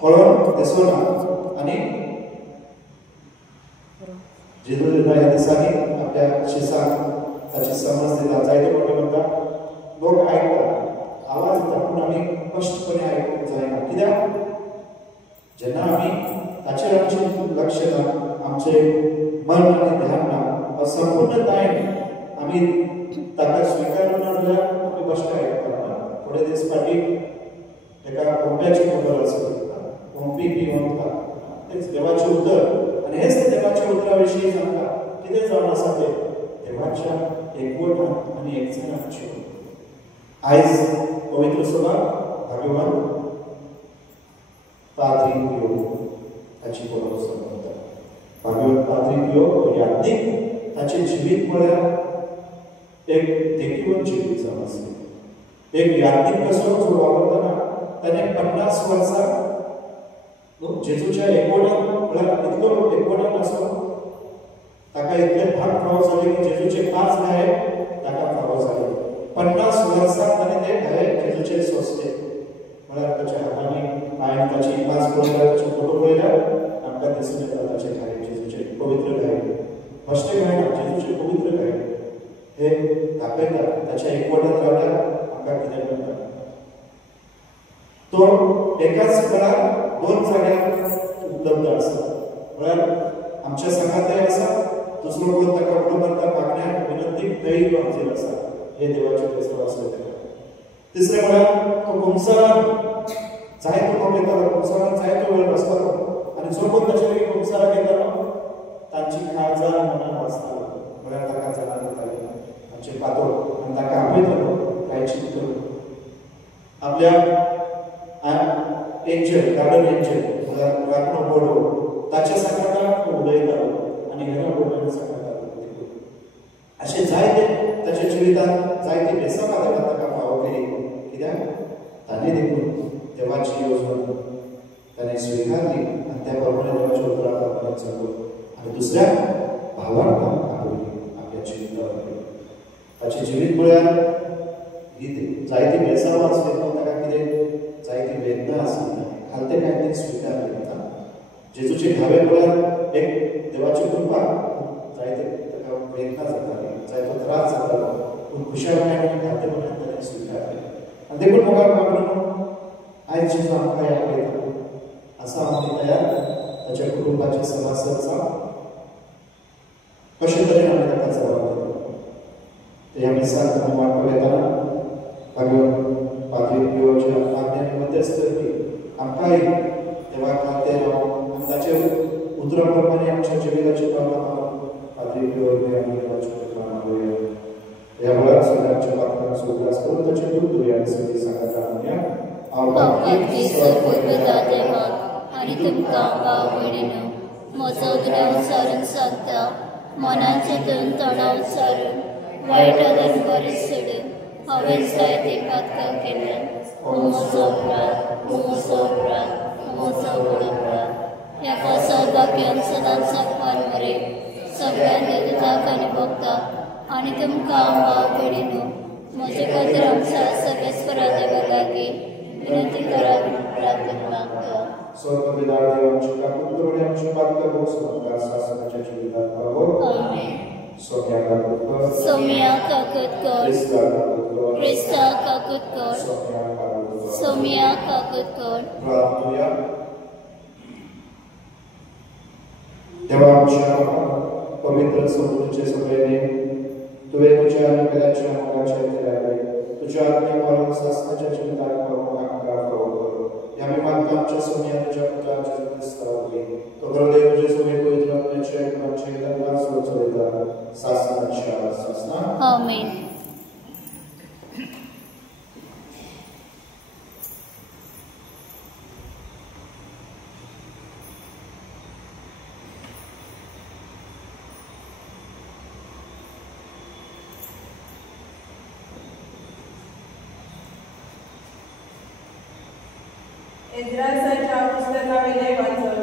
Colon, this one, आणि जेजुरीला या दिसांनी आपल्या शिसाक ताची समज दिता जायते मोठे म्हणतात लोक ऐकतात आवाज येता पूण आमी स्पष्टपणे ऐकूंक जायना कित्याक जेन्ना आमी ताचेर आमचें लक्ष ना आमचें मन आनी ध्यान ना संपूर्णतायेन आमी ताका स्विकारूं ना जाल्यार आमी बश्ट आयकतात थोडे दीस फाटीं एका कोंप्याची खबर आसली कोंपी पिवंता तेच देवाचें उतर आनी हेच देवाच्या उतरा विशीं सांगता कितें जावन आसा तें देवाच्या एकवटान आनी एकचारांचेर आयज पवित्र सभा भाग्यवान पाद्री पियो ताची बरोबर सांगता भाग्यवान पाद्री पियो यादीक ताचें जिवीत म्हळ्यार एक देखीवन जिवीत जावन आसलें एक यादीक कसो वापरतना ताणें 50 वर्सां जेजूच्या एकवटान म्हळ्यार इतलो एकवटान आसलो ताका इतले भाग फावो जाले की जेजूचे 5 घाये ताका फावो जाले 50 वर्सां ताणें ते घाये जेजूचे सोंसले म्हळ्यार ताच्या हातांनी पांयांनी ताची 5 पळयल्यार ताचे फोटो पळयल्यार आमकां दिसून येता ताचे घाये जेजूचे पवित्र घाये बेश्टे घाये ना जेजूचे पवित्र घाये हे दाखयता ताच्या एकवटान रावल्यार आमकां कितें मेळटा तो एकाच वेळार 2 जाग्यार उपलब्ध आसा म्हळ्यार आमच्या संघातय आसा दुसरो कोण ताका उडो मारता मागण्याक विनंतीक थंय हाजीर आसा हे देवाचे देव आसले ताका तिसरे म्हळ्यार तो कुंसारान जायतो कोण येतालो कुंसारान जायतो वेळ बसतालो आनी जो कोण ताचे लागीं कुंसाराक येतालो तांची काळजां मनान वाचतालो म्हळ्यार ताका जाणा जाताली आमचे पातोळ आनी ताका आपयतालो काय चिंतलो आपल्या एंजल गार्डन एंजल म्हळ्यार राखणो बडो ताच्या संकटाक उलयतालो आनी हेर बडोंक सांगतालो अशें जायते ताच्या जिवितांत जायती बेसावां देवान ताका फावो केली कित्याक ताणें देखून देवाची येवजण ताणें स्विकारली आनी त्या प्रमाणे देवाच्या उतरा प्रमाणे चल्लो आनी दुसऱ्या भावाक आपयली आपल्या जिवितांत ताचें जिवीत म्हळ्यार जायती बेसावां आसली पूण ताका कितें जायती वेदना आसली खालते काय ते स्विकारले जेजूचे घावे म्हळ्यार एक देवाची कृपा जायते ताका वेदना जाताली जायतो त्रास जातालो पूण खुशालकायेन खालते म्हळ्यार ताणें स्विकारले आनी देखून म्हाका बाबडो आयज जेजू आमकां आपयता आसा आमी तयार ताच्या कुटुंबाचे सभासद जावं कशे तरेन आमी ताका जबाब दिता ते आमी सांग आमी वाटपाक येताना भगवान पाद्री पियोच्या आज्ञेन मध्यस्थ करपी आमकांय देवा खातीर आनी ताचे उतरा प्रमाणे आमच्या जिविताची पावलां पाद्री पियो आमी देवाच्या उतरां मागुया ह्या वेळार सगळ्यांच्या पात्रांक सुग्रास करून ताचे दूध धुया आनी सगळीं सांगाता म्हणया भक्ती सर्वदा देवाक आनी तुमकां भावभयणीनो म्हजो उगडाव सारून सांगता मनाचेतून तणाव सारून वायट आनी बरें सोडून हांवें जायती पातकां केल्या म्हजो अपराध म्हजो अपराध ह्या पावसांत बाकीन सदांच सांगपार मरे सगळ्या देवताक आनी भक्ताक आनी तुमकां भाव भयणीनो म्हजे खातीर आमच्या सर्वेस्परा देवा लागीं विनंती करात प्रार्थना मागता स्वर्गपिता देव आमच्या पुत्र आनी आमच्या पातकां भोग संस्कार शासनाच्या जिवितांत पावो आमेन सोम्या काकुतकर क्रिस्ता काकुतकर सोम्या काकुतकर प्रार्थना देवा आमच्या पवित्र समुद्राचे सगळे नेम तुवें तुज्या अनुग्रहाच्या मोगाचेर दिल्याले तुज्या आज्ञे पाळून शासनाच्या जिवितांत पावूंक आमकां फावो कर आमी मागता आमच्या सोम्या तुज्या पुत्राच्या क्रिस्तावली तो हृदय तुजे सगळे पवित्र आत्म्याचे गुणांचे धन्यवाद चलयता शासनाच्या शासना आमेन एज्रासाच्या पुस्तकावेले वाचन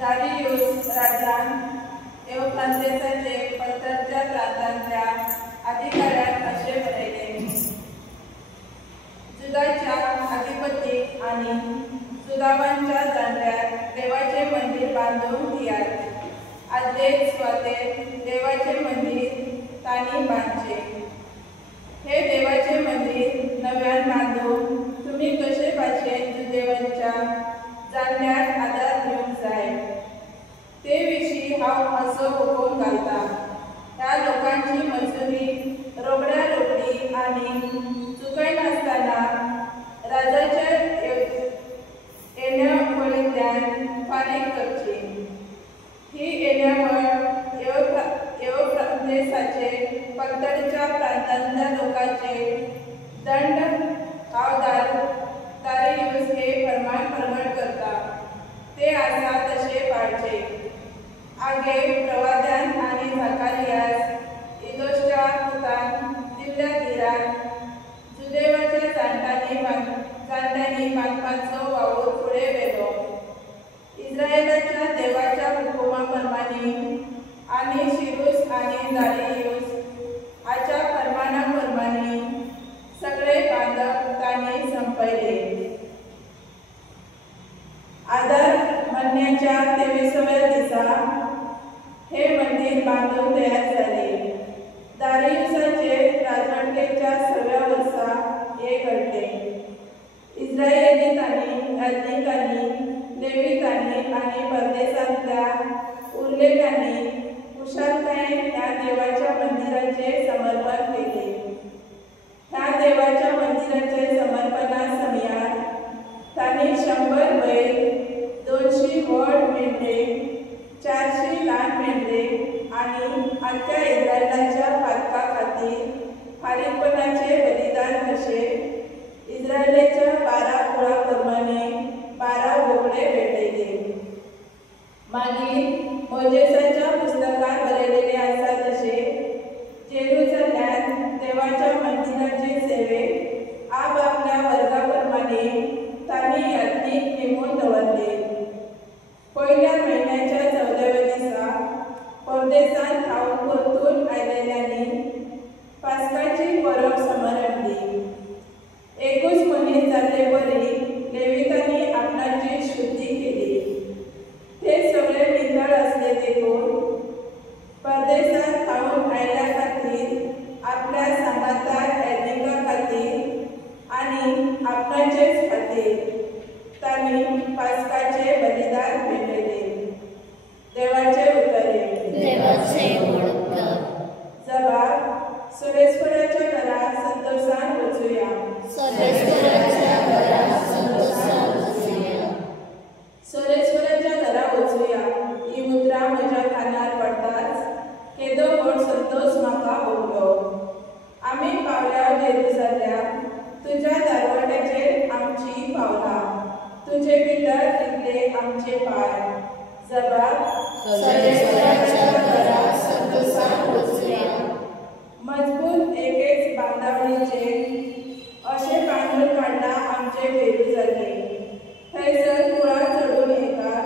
दारियुस राजान एवप्लांतेसाचे पत्राच्या प्रांतांतल्या अधिकाऱ्याक अशें बरयले जुदाच्या अधिपती आनी सुदावांच्या गांवांच्या जाणट्याक देवाचे मंदिर बांदून दियात. आदलेच स्वातेक देवाचे मंदिर तांणी बांदचे. हे देवाचे मंदिर नव्यान बांदून तुमी कशे भाशेन जुदेवांच्या जाणट्यांक आदार दिवंक जाय ते विशीं हांव असो हुकूम घालतां. ह्या लोकांची मजुरी रोकड्या रोखडी आनी चुकय नासतना राजाच्या येण्यावळींतल्यान फारीक करची. ही येण्यावळ ह्यो प्रदेशाचे पलतडच्या प्रांतांतल्या लोकांचे दंड हांव दारियुस हे फर्मान प्रगट करता. ते आसा तशे पाळचे. आगे प्रवाद्यान आनी झाकारियास इदोसच्या पुतान दिल्ल्या धीरान जुदेवाच्या जाणट्यांनी बांदपाचो वावर फुडें व्हेलो. इस्रायेलाच्या देवाच्या हुकुमा प्रमाणे आनी शिरूस आनी दारियुस हाच्या फर्माना प्रमाणे सगळे बांदप तांणी संपयले. आदार महिन्याच्या 23व्या दिसा हे मंदिर बांदून तयार जाले. दारियुसाचे राजवटकेच्या 6व्या वर्सा हे घडले. इस्रायेलींनी याजकांनी लेवीतांनी आनी परदेशांतल्या उरलेल्यांनी कुशलतायेन ह्या देवाच्या मंदिराचे समर्पण केले. ह्या देवाच्या मंदिराचे समर्पणा समयार तांणी 100 बैल, 200 व्हड मेंढरे, 400 ल्हान मेंढरे आनी आख्या इस्रायलाच्या पातका खातीर फारीकपणाचे बलिदान कशे इस्रायलेच्या 12 कुळां प्रमाणे 12 बोकडे भेटयले. मागीर मोजेसाच्या पुस्तकांत बरयलेले आसा तशे जेरुसलेमांत देवाच्या मंदिराचे सेवेक आपल्या वर्गा प्रमाणे तांणी यात्रीक नेमून दवरले. पयल्या म्हयन्याच्या 14व्या दिसा परदेशांत खावून परतून आयलेल्यांनी पास्काची परब समारंभली. 21 मनीस जाले बरी लेवीतांनी आपणाची शुद्धी केली. ते सगळे नितळ असले देखून परदेशांत खावून आयल्या खातीर आपल्या सांगाताक याजका खातीर आनी आपणाचेच खातीर तांणी पास्काचे बलिदान केलेले. देवाचे उतरे. देवाचे उतर. जबाब सुरेश्वराच्या घरात संतोषान वचूया. सर्वेश्वराच्या घरात संतोषान वचूया. सुरेश्वराच्या घरा वचूया ही मुद्रा म्हज्या कानार पडटाच केदो व्हड संतोष म्हाका भोगलो. आमी पावल्या जेरुसलेम. तुज्या दारवट्याचेर आमची पावला. तुजे भितर तितले आमचे पाय. जबाब सर्वेश्वराच्या घरात संतोषान वचूया. मजबूत एकेच बांदावळीचे अशे बांदून काडला आमचे जेरुसलेम. थंयसर कुळां चढून येतात.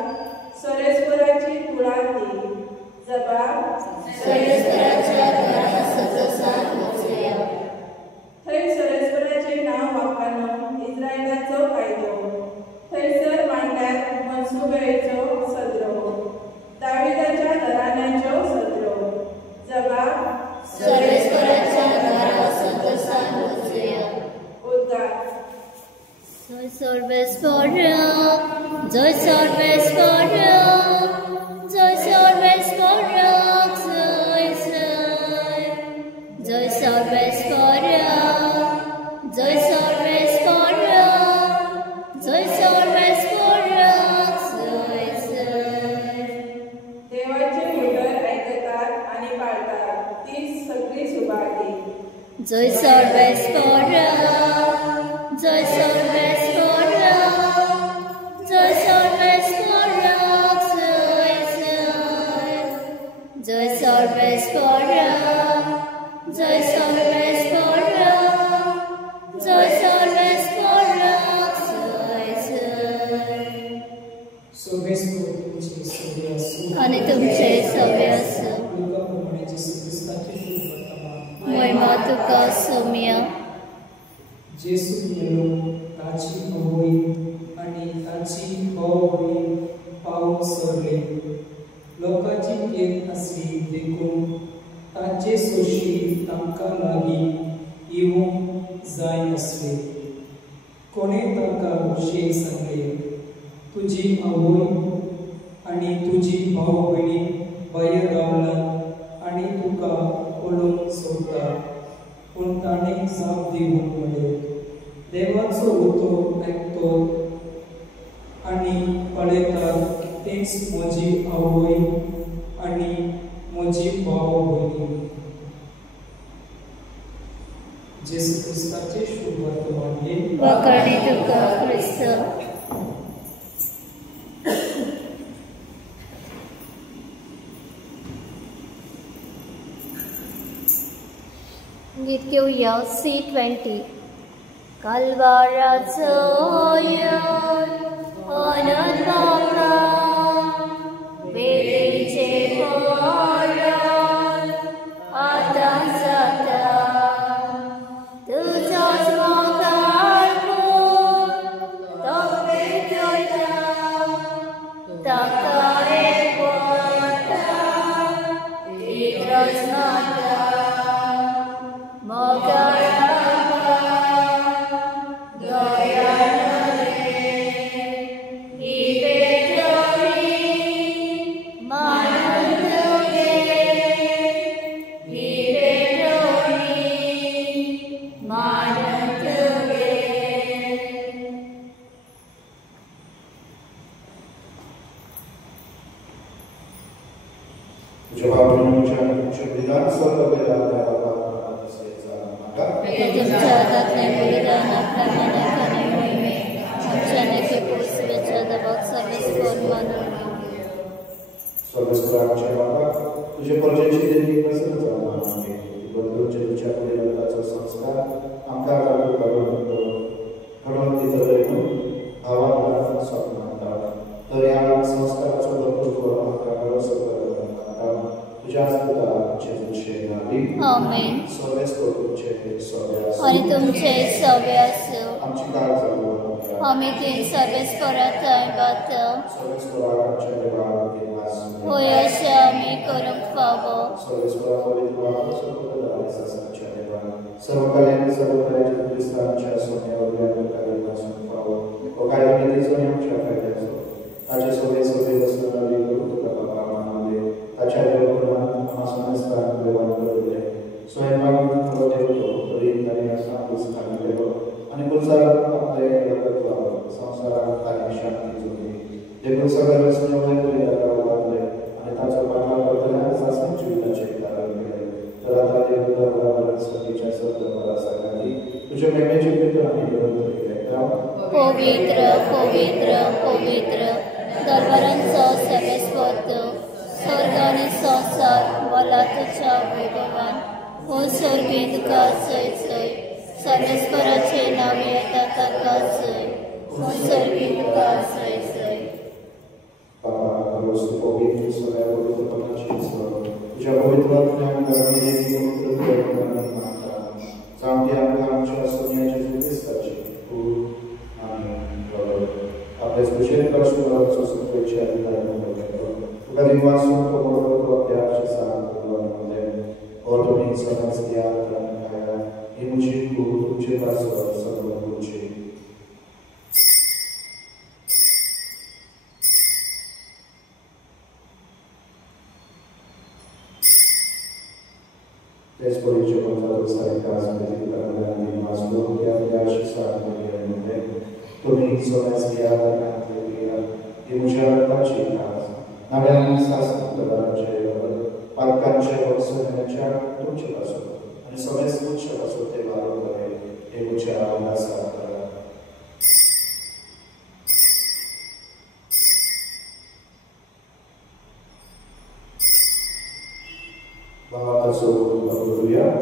सुरेश्वराची कुळां ती. जबाब सर्वेश्वराच्या घरात संतोषान वचूया. थंय सुरेश्वराचे नांव वापरून इस्रायलाचो कायदो. थंयसर मांडल्यात मनसुबेचो सदरो. दाविदाच्या घराण्याच्यो सदरो. जबाब सर्वेश्वराच्या घरात संतोषान वचूया. उद्गार. जय सर्वेश्वरा, जय सर्वेश्वरा, जय सर्वेश्वरा, जय जय. जय सर्वेश्वरा, जय सर्वेश्वरा, जय सर्वेश्वरा, जय जय. देवाचे उतर ऐकतात आणि पाळतात ती सगळी सुभागी. जय सर्वेश्वरा, जय सर्वेश्वरा, जय सर्वेश्वरा, जय जय. जय सर्वेश्वरा, जय सर्वेश्वरा, जय सर्वेश्वरा, जय जय. आणि तुमचे सव्य असो. महिमा तुका सौम्य. जेसू मेलो ताची होई आणि ताची हो भावभयणी पावून सरले लोकांची केत असली देखून ताचे सोशी तांकां लागीं येवंक जाय असले कोणे ताका विशेष सांगले तुजी आवय आनी तुजी भाव भयणी भायर रावल्यात आनी तुका पळोवंक सोदता पूण ताणें जाप दिवून म्हणलें देवाचो उतर आयकतो आनी पळयतात तेच म्हजी आवय आनी म्हजी भाव भयणी जेसू क्रिस्ताचे शुभ वर्तमान हे वखणी तुका क्रिस्त गीत घेऊया C20 काल्वाराचो आनंद मागला वेलीचे पोरण आतां जाता तुजोच मोगाळ तो पेटयता ताका एक इकरच नाता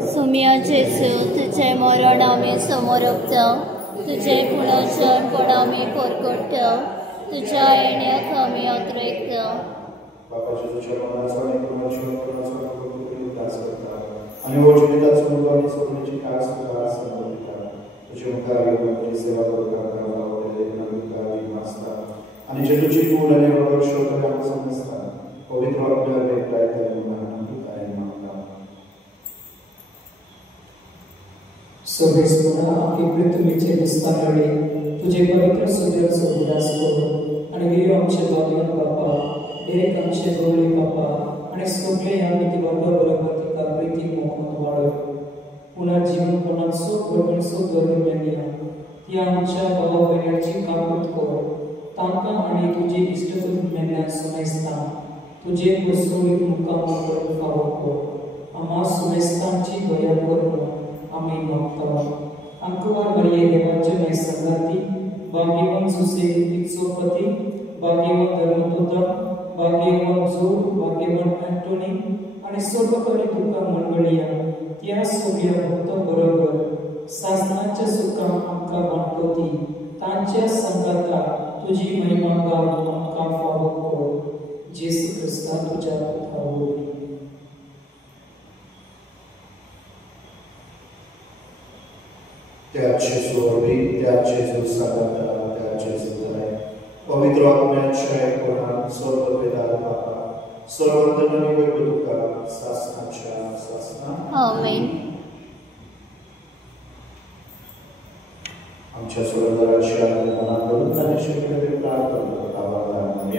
सुमिया जेसू तुझे मरण आमी समोरपता तुझे पुनर्जन्मपण आमी परगट्टा तुझ्या येण्याक आमी आत्रेकता आणि वचनिताचो मुलगा आणि सोडण्याची खास खास संबंधिता तुझे मुखार येऊन सेवा करता आणि जे तुझी फूल आणि रोड शोधण्याला समजतात पवित्र आपल्याला भेटलाय त्या मुलांना काय मागता सर्वेश्वरा आपली पृथ्वीचे विस्तारणे तुझे पवित्र सुंदर सुविधास करून आणि वीर आमचे दोन बापा एक आमचे गौरी बापा आणि सगळे आम्ही ती बरोबर तिका प्रीती मोहन वाढव पुनर्जीवन सुख बरोबर सुख गौरवण्या ती आमच्या भावा बहिणीची काकूत कर तांकां आणि तुझे इष्टकृत मेल्यान सुमेस्ता तुझे सुरळीत मुक्काम करून फावो कर आम्हा सुमेस्तांची दया कर आम्ही मागता अंकुवार मरिये देवाचे नैसर्गाती भाग्यवान सुसे इत्सोपती भाग्यवान धर्मदूता भाग्यवान जोड भाग्यवान अँटोनी आणि सर्वकरी दुःखा मंडळीया त्या सगळ्या भक्त बरोबर सासनाच्या सुखां आमकां वांटोती तांच्या संगाता तुझी महिमा गावून आमकां फावो कर जेसू ख्रिस्ता तुझ्या पुत्रावरवी त्याचे सोरवी त्याचे जुसागता त्याचे सुधाय पवित्र आत्म्याच्या एकूणात सर्व वेदात बापा सर्वंतन निवडणुका शासनाच्या शासना आमेन. आमच्या स्वर्गाच्या मनाकडून आणि शक्तीने प्रार्थना आवाज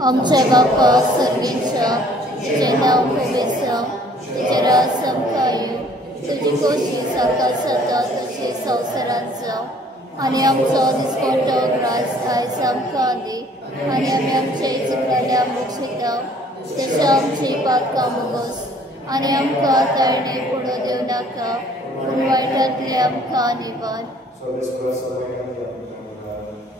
आमच्या बापा सर्वेच्या तुझे नाव पवित्र तुझे राज समकायू तुझी कोशी साकार जाता तशी संवसारांत जावं आनी आमचो दिसपट्टो ग्रास आयज आमकां दी आनी आमी आमच्या इजुराल्या मोक्षिता तशें आमची पातकां मोगोस आनी आमकां तळणे पडो दिवं नाका पूण वायटांतले आमकां निवार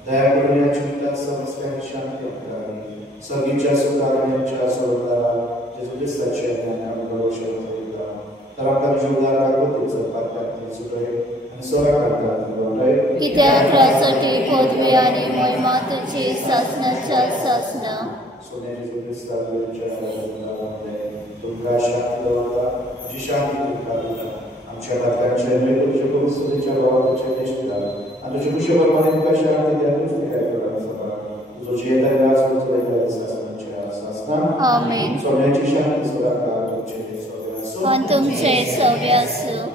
दया करून या चिंता समस्यांची शांती करावी सगळीच्या सुधारण्याच्या स्वर्गाला जेजू ख्रिस्ताचे अनुभव शोधता तर आपण जीवनात भगवतीचं पात्यात सुद्धा आणि स्वर्गात कित्याक रासाठी पदवी आनी महिमा तुजी शासनाच्या शासना सोन्याची ख्रिस्ताच्या तुमका शांती दवरता जी शांती तुमका दिता आमच्या बातम्यांच्या तुझ्या परिस्थितीच्या भावाच्या देशला आणि तुझ्या कुशलप्रमाणे तुमका शांती द्या तुझी काय करायचं तुझं जे येता राज तुझं येता शासनाच्या शासना आमेन. सोन्याची शांती स्वर्गात तुमचे पण तुमचे सव्य असो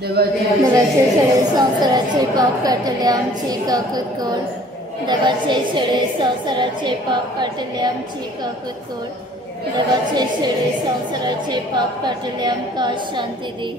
देवाचे छळे संसाराचे पाप काटले आमची काकूत कोल देवाचे छळे संसाराचे पाप काटले आमची काकूत कोल देवाचे छळे संसाराचे पाप काटले आमकां शांती दी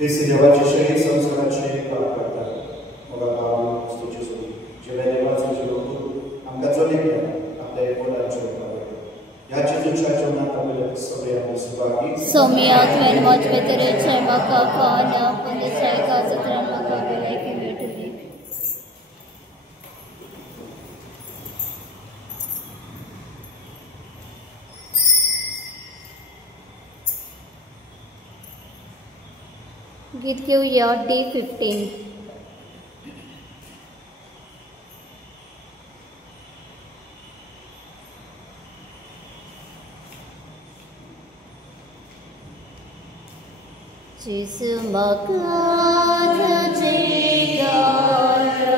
Esse debate cheio de संसाराचे पाप करतात मग आपण वस्तूची सोयी जेव्हा देवाचं जीवन आमकां चलितले आपल्या एकूणाच्या ह्या चिजूच्या जीवनात आपल्याला सगळे आम्ही सुभागी सोमियात वेन मत भितरेचे म्हाका कळना पूण दिसाय काजत्रान म्हाका भलायकी मेळटली. गीत घेऊया D15. Jésus m'accorde tes gardes,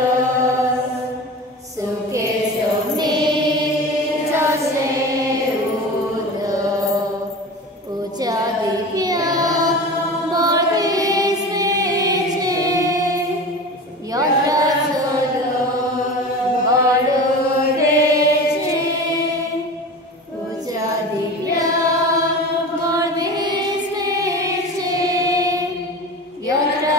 ce que j'en ai assez au dia Yatra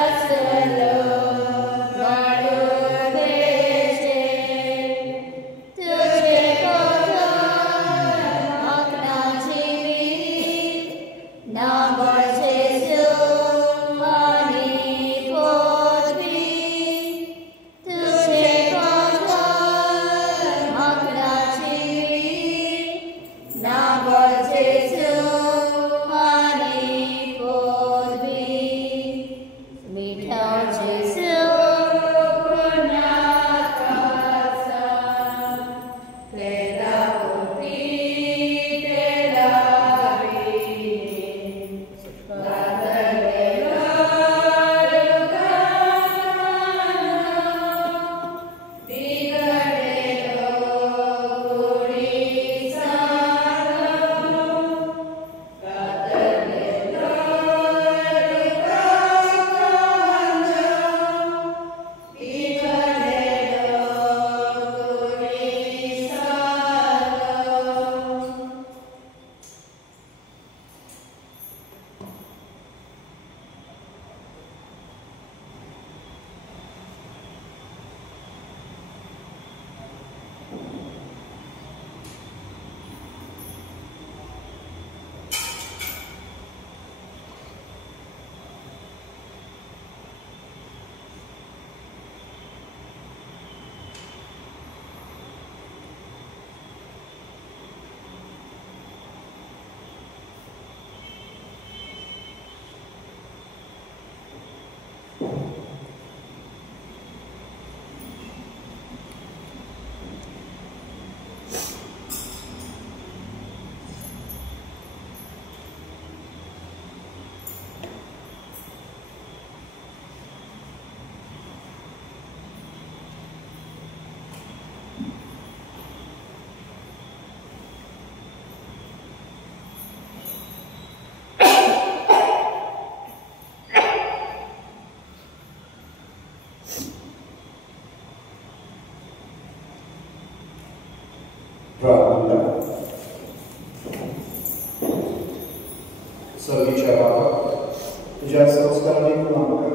तुझ्या संस्कारांनी तू आमकां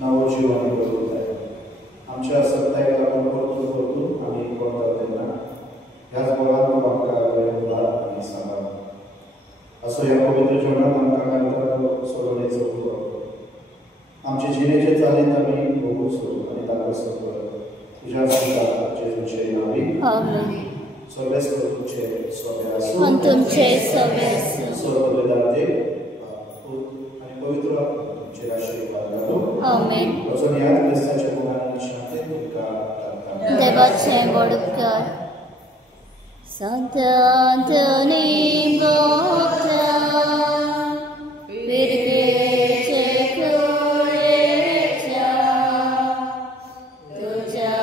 नवो जिवन करूंक जाय. आमच्या सत्तायेक लागून परतून परतून आमी करता तेन्ना ह्याच बोलान तूं आमकां बरें आनी सांबाळ. असो ह्या पवित्र जेवणात आमकां घालता सोडवणेचो उपकार. आमचे जिणेचे चालीन आमी भोगूंक सोद आनी दाखोवंक सोद तुज्या सुद्दां जेजूचे नांवी. आमेन. सगळेच तुमचे सोबे आसूं आनी तुमचे सवे आसूं. सर्व दाते आनी पवित्र तुमचे आशीर्वाद घालूं. आमेन. वचून ह्या क्रिस्ताच्या मुखार शांती तुमकां धाडटा. देवाचे बड उपकार. सदांतनी भोगता पिरकेचे कुळेच्या तुझ्या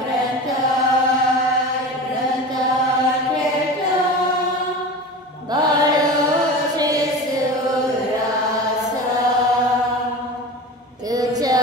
ग्रंथार ठेवता बाळोचे सुरासा तुझ्या